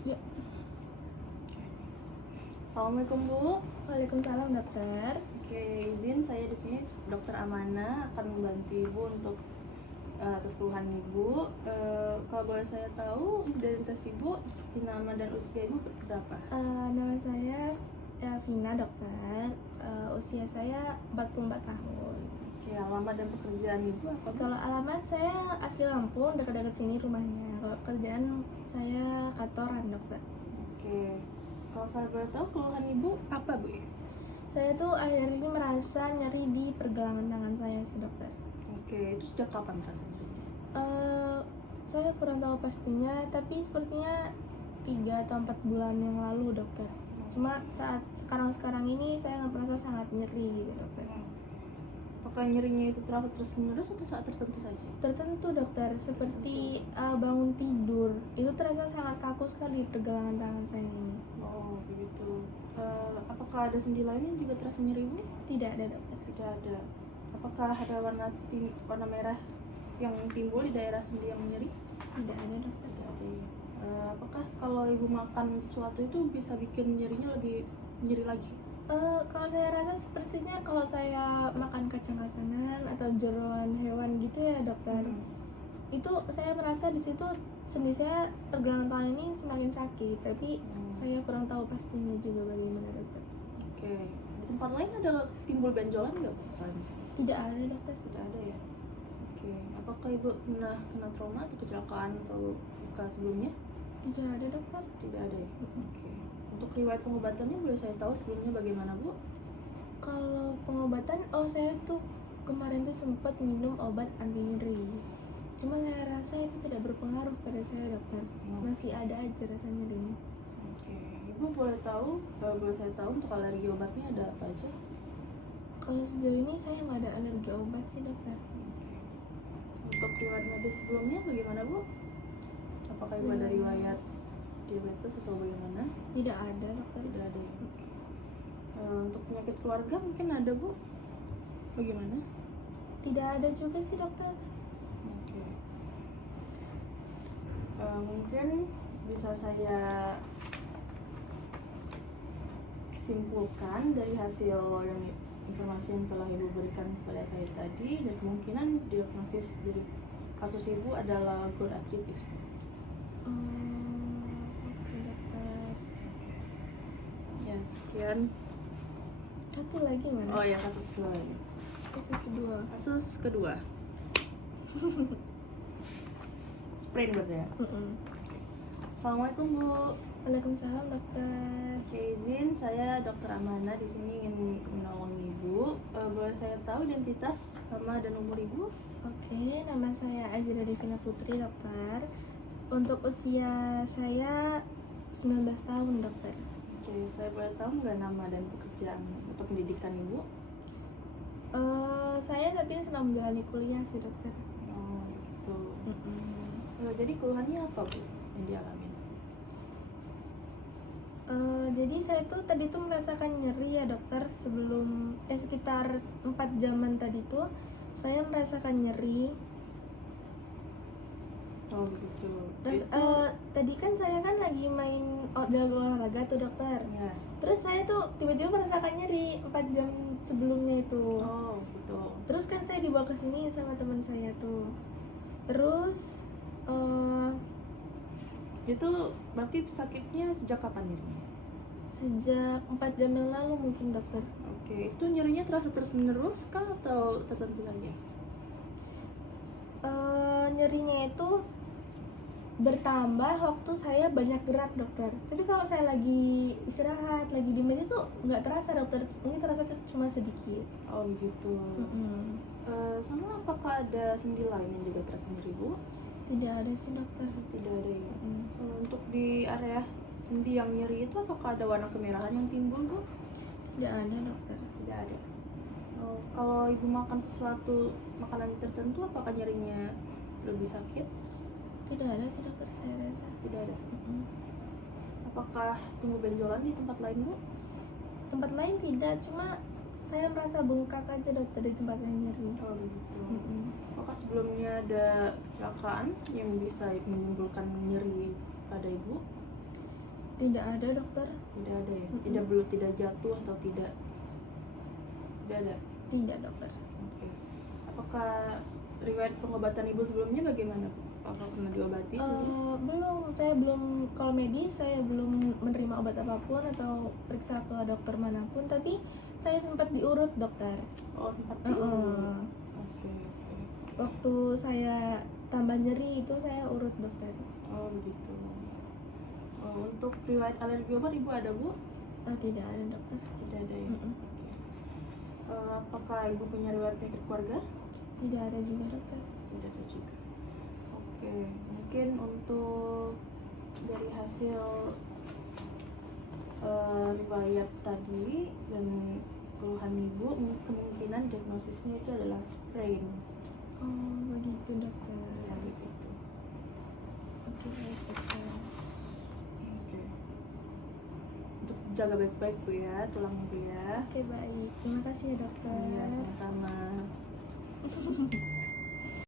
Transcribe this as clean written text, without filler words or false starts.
Ya. Assalamualaikum Bu. Waalaikumsalam dokter. Oke, izin saya di sini Dokter Amana akan membantu Ibu untuk atas keluhan Ibu. Kalau boleh saya tahu identitas Ibu seperti nama dan usia Ibu berapa? Nama saya Vina dokter. Usia saya 44 tahun. Oke, alamat dan pekerjaan Ibu apa Bu? Kalau alamat saya asli Lampung, dekat-dekat sini rumahnya. Kalau kerjaan saya kantoran dokter. Oke, kalau saya boleh tahu keluhan Ibu apa Bu? Saya tuh akhir ini merasa nyeri di pergelangan tangan saya sih dokter. Oke, itu sejak kapan rasa nyerinya? Saya kurang tahu pastinya, tapi sepertinya 3 atau 4 bulan yang lalu dokter. Cuma saat sekarang ini saya merasa sangat nyeri gitu dokter. Apakah nyerinya itu terasa terus menerus atau saat tertentu saja? Tertentu dokter, seperti bangun tidur itu terasa sangat kaku sekali pergelangan tangan saya ini. Oh begitu. Apakah ada sendi lain yang juga terasa nyeri Bu? Tidak ada dokter. Tidak ada. Apakah ada warna merah yang timbul di daerah sendi yang nyeri? Tidak ada dokter. Tidak ada. Apakah kalau Ibu makan sesuatu itu bisa bikin nyerinya lebih nyeri lagi? Kalau saya rasa sepertinya kalau saya makan kacang-kacangan atau jeroan hewan gitu ya dokter, itu saya merasa di situ sendi saya pergelangan tangan ini semakin sakit, tapi saya kurang tahu pastinya juga bagaimana dokter. Oke. Di tempat lain ada timbul benjolan nggak Bu selain di sini? Tidak ada dokter. Tidak ada ya. Oke. Apakah Ibu pernah kena trauma atau kecelakaan atau luka sebelumnya? Tidak ada dokter. Tidak ada ya. Oke. Untuk riwayat pengobatannya boleh saya tahu sebelumnya bagaimana Bu? Kalau pengobatan, saya tuh kemarin tuh sempat minum obat anti nyeri. Cuma saya rasa itu tidak berpengaruh pada saya dokter. Masih ada aja rasa nyerinya. Oke. Ibu boleh saya tahu untuk alergi obatnya ada apa aja? Kalau sejauh ini saya nggak ada alergi obat sih dokter. Untuk riwayat medis sebelumnya bagaimana Bu? Apakah Ibu ada riwayat diabetes atau bagaimana? Tidak ada dokter. Tidak ada ya. Untuk penyakit keluarga mungkin ada Bu? Bagaimana? Tidak ada juga sih dokter. Oke. Mungkin bisa saya simpulkan dari hasil informasi yang telah Ibu berikan kepada saya tadi, dan kemungkinan diagnosis dari kasus Ibu adalah gout arthritis. Oke dokter. Ya, sekian. Satu lagi mana? Oh ya, kasus kedua lagi. Kasus kedua. Sprain berarti ya? Assalamualaikum Bu. Waalaikumsalam dokter. Oke, izin saya Dokter Amana di sini ingin menolong Ibu. Boleh saya tahu identitas, nama dan umur Ibu? Oke, nama saya Azira Devina Putri dokter. Untuk usia saya 19 tahun dokter. Oke, saya boleh tahu nggak nama dan pekerjaan atau pendidikan Ibu? Saya saat ini sedang menjalani kuliah sih dokter. Oh gitu. Jadi keluhannya apa Bu yang dialami? Jadi saya tuh tadi tuh merasakan nyeri ya dokter sebelum sekitar 4 jaman tadi tuh saya merasakan nyeri. Oh gitu. Terus tadi kan saya kan lagi main olahraga tuh dokter. Ya. Terus saya tuh tiba-tiba merasakan nyeri 4 jam sebelumnya itu. Oh betul. Terus kan saya dibawa ke sini sama teman saya tuh. Terus Itu berarti sakitnya sejak kapan nyerinya? sejak 4 jam yang lalu mungkin dokter. Oke, itu nyerinya terasa terus menerus kah atau tertentu saja? Nyerinya itu bertambah waktu saya banyak gerak dokter. Tapi kalau saya lagi istirahat, lagi di meja tuh nggak terasa dokter. Mungkin terasa cuma sedikit. Oh gitu. Sama apakah ada sendi lain yang juga terasa nyeri Bu? Tidak ada sih dokter. Tidak ada ya. Untuk di area sendi yang nyeri itu apakah ada warna kemerahan yang timbul Bu? Tidak ada dokter. Tidak ada. Kalau Ibu makan sesuatu makanan tertentu apakah nyerinya lebih sakit? Tidak ada sih dokter, saya rasa. Tidak ada. Apakah tumbuh benjolan di tempat lain Bu? Tempat lain tidak, cuma saya merasa bengkak aja dokter di tempat yang nyeri. Oh begitu. Apakah sebelumnya ada kecelakaan yang bisa menimbulkan nyeri pada Ibu? Tidak ada dokter. Tidak ada ya? Mm-mm. Tidak jatuh atau tidak ada? Tidak dokter. Oke. Apakah riwayat pengobatan ibu sebelumnya bagaimana, Bu? Apakah pernah diobati? Belum, saya belum, kalau medis saya belum menerima obat apapun atau periksa ke dokter manapun, tapi saya sempat diurut dokter. Oh, sempat Heeh. diurut. Oke. Waktu saya tambah nyeri itu saya urut dokter. Oh, begitu. Oh, untuk riwayat alergi obat ibu ada, Bu? Tidak ada dokter. Tidak ada ya? Mm-mm. Apakah ibu punya riwayat penyakit keluarga? Tidak ada juga dokter. Tidak ada juga. Oke, mungkin untuk dari hasil riwayat tadi dan keluhan ibu, kemungkinan diagnosisnya itu adalah sprain. Oh begitu dokter. Ya, begitu. Oke baik dokter. Oke. Untuk jaga baik-baik, Bu ya, tulang ibu ya. Oke baik. Terima kasih ya dokter. Iya, sama-sama.